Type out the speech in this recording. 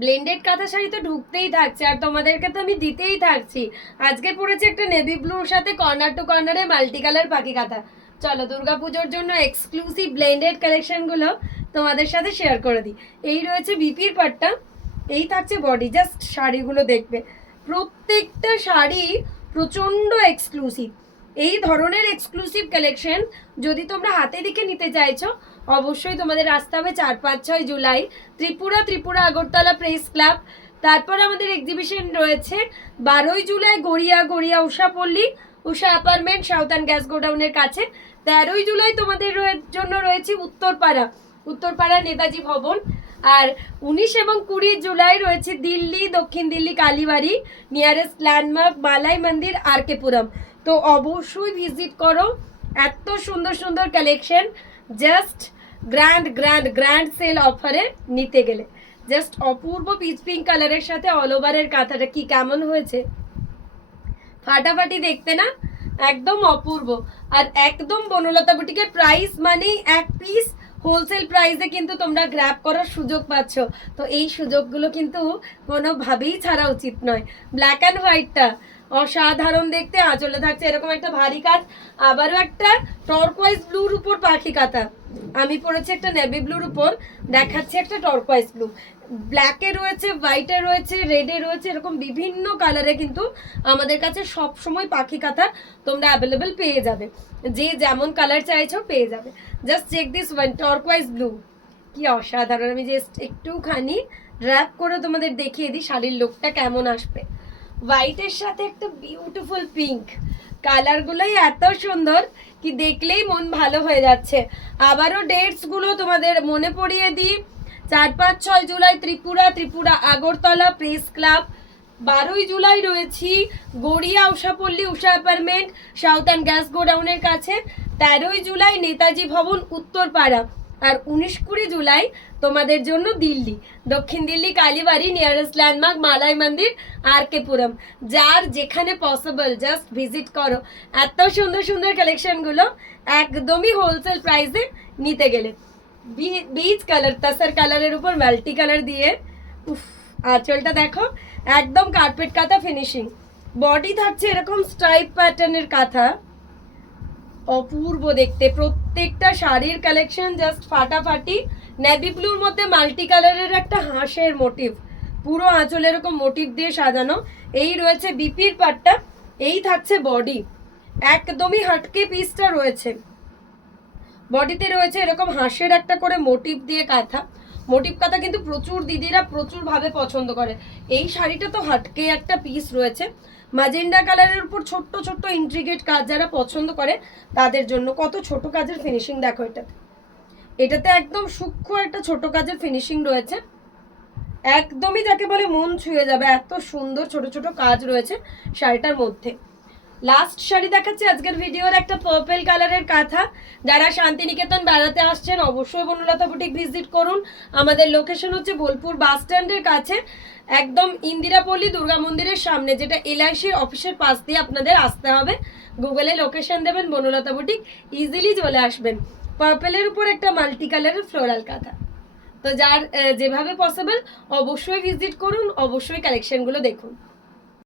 Blended কাঁথা শাড়ি তো ঢুকতেই থাকছে, আর তোমাদেরকে তো আমি দিতেই থাকছি। আজকে পড়েছে একটা নেভি ব্লুর সাথে কর্নার টু কর্নারে মাল্টি কালার পাখি কাঁথা। চলো দুর্গাপুজোর জন্য এক্সক্লুসিভ ব্লেন্ডেড কালেকশনগুলো তোমাদের সাথে শেয়ার করে দিই। এই রয়েছে বিপির পাটটা, এই থাকছে বডি। জাস্ট শাড়িগুলো দেখবে, প্রত্যেকটা শাড়ি প্রচণ্ড এক্সক্লুসিভ। এই ধরনের এক্সক্লুসিভ কালেকশন যদি তোমরা হাতে দিকে নিতে চাইছো, অবশ্যই তোমাদের আসতে হবে 4-5-6 জুলাই ত্রিপুরা আগরতলা প্রেস ক্লাব। তারপর আমাদের এক্সিবিশন রয়েছে 12 জুলাই গড়িয়া উষাপল্লী, উষা অ্যাপার্টমেন্ট, সাউথার্ন গ্যাস গোডাউনের কাছে। 13 জুলাই তোমাদের জন্য রয়েছে উত্তরপাড়া নেতাজি ভবন। আর 19 এবং 20 জুলাই রয়েছে দিল্লি, দক্ষিণ দিল্লি কালীবাড়ি, নিয়ারেস্ট ল্যান্ডমার্ক মালাই মন্দির, আর কে পুরম। তো অবশ্যই ভিজিট করো, এত সুন্দর সুন্দর কালেকশন জাস্ট গ্র্যান্ড সেল অফারে নিতে গেলে। জাস্ট অপূর্ব পিচ পিঙ্ক কালারের সাথে অল ওভারের কাঁথাটা কি কেমন হয়েছে, ফাটাফাটি দেখতে না? একদম অপূর্ব। আর একদম বনলতা বুটিকের প্রাইস মানেই এক পিস হোলসেল প্রাইসে কিন্তু তোমরা গ্র্যাব করার সুযোগ পাচ্ছ। তো এই সুযোগগুলো কিন্তু কোনোভাবেই ছাড়া উচিত নয়। ব্ল্যাক অ্যান্ড হোয়াইটটা অসাধারণ দেখতে, আঁচলে থাকছে এরকম একটা ভারী কাজ, আবারও একটা টর্কোয়াইজ ব্লুর উপর পাখি কাঁথা। আমি পরেছি একটা নেভি ব্লুর উপর, দেখাচ্ছে একটা টর্কোয়াইজ ব্লু। ব্ল্যাকে রয়েছে, হোয়াইটে রয়েছে, রেডে রয়েছে, এরকম বিভিন্ন কালারে কিন্তু আমাদের কাছে সব সময় পাখি কাঁথা তোমরা অ্যাভেলেবেল পেয়ে যাবে। যে যেমন কালার চাইছো পেয়ে যাবে। Just check this one, turquoise blue, কি অসাধারণ। আমি জাস্ট একটুখানি র্যাপ করে তোমাদের দেখিয়ে দিই শাড়ির লুকটা কেমন আসবে। হোয়াইটের সাথে একটা বিউটিফুল পিঙ্ক, কালারগুলোই এত সুন্দর কি দেখলেই মন ভালো হয়ে যাচ্ছে। আবারও ডেটসগুলো তোমাদের মনে পড়িয়ে দিই। 4-5-6 জুলাই ত্রিপুরা আগরতলা প্রেস ক্লাব। 12 জুলাই রয়েছি গড়িয়া উষাপল্লী, উষা অ্যাপার্টমেন্ট, সাউথার্ন গ্যাস গোডাউনের কাছে। 13 জুলাই নেতাজি ভবন উত্তরপাড়া। আর 19-20 জুলাই তোমাদের জন্য দিল্লি, দক্ষিণ দিল্লি কালীবাড়ি, নিয়ারেস্ট ল্যান্ডমার্ক মালাই মন্দির, আর কে পুরম। যার যেখানে পসিবল জাস্ট ভিজিট করো। এত সুন্দর সুন্দর কালেকশনগুলো একদমই হোলসেল প্রাইসে নিতে গেলে। বিচ কালার, তাসার কালারের উপর মাল্টি কালার দিয়ে, উফ, আঁচলটা দেখো একদম কার্পেট কাঁথা ফিনিশিং। বডি থাকছে এরকম স্ট্রাইপ প্যাটার্নের কাঁথা, অপূর্ব দেখতে। প্রত্যেকটা শাড়ির কালেকশন জাস্ট ফাটাফাটি। নেভি ব্লুর মধ্যে মাল্টি কালারের একটা হাঁসের মোটিভ, পুরো আঁচল এরকম মোটিভ দিয়ে সাজানো। এই রয়েছে বিপির পাটটা, এই থাকছে বডি, একদমই হাটকে পিসটা রয়েছে। বডিতে রয়েছে এরকম হাঁসের একটা করে মোটিভ দিয়ে কাঁথা। মোটিভ কাঁথা কিন্তু প্রচুর দিদিরা প্রচুরভাবে পছন্দ করে। এই শাড়িটা তো হাটকে একটা পিস রয়েছে, ম্যাজেন্ডা কালারের উপর ছোট্ট ছোট্ট ইন্ট্রিগেট কাজ যারা পছন্দ করে তাদের জন্য। কত ছোট কাজের ফিনিশিং দেখো এটাতে একদম সূক্ষ্ম একটা ছোট কাজের ফিনিশিং রয়েছে, একদমই যাকে বলে মন ছুঁয়ে যাবে, এত সুন্দর ছোট ছোট কাজ রয়েছে শাড়িটার মধ্যে। লাস্ট শাড়ি দেখাচ্ছি আজকের ভিডিওর, একটা পার্পল কালারের কাঁথা। যারা শান্তিনিকেতন বেড়াতে আসছেন অবশ্যই বনলতা বুটিক ভিজিট করুন। আমাদের লোকেশন হচ্ছে বোলপুর বাস স্ট্যান্ডের কাছে, একদম ইন্দিরাপল্লী দুর্গা মন্দিরের সামনে, যেটা এলআইসির অফিসের পাশ দিয়ে আপনাদের আসতে হবে। গুগলে লোকেশন দেবেন বনলতা বুটিক, ইজিলি চলে আসবেন। পার্পলের উপর একটা মাল্টি কালারের ফ্লোরাল কাঁথা। তো যার যেভাবে পসিবল অবশ্যই ভিজিট করুন, অবশ্যই কালেকশনগুলো দেখুন।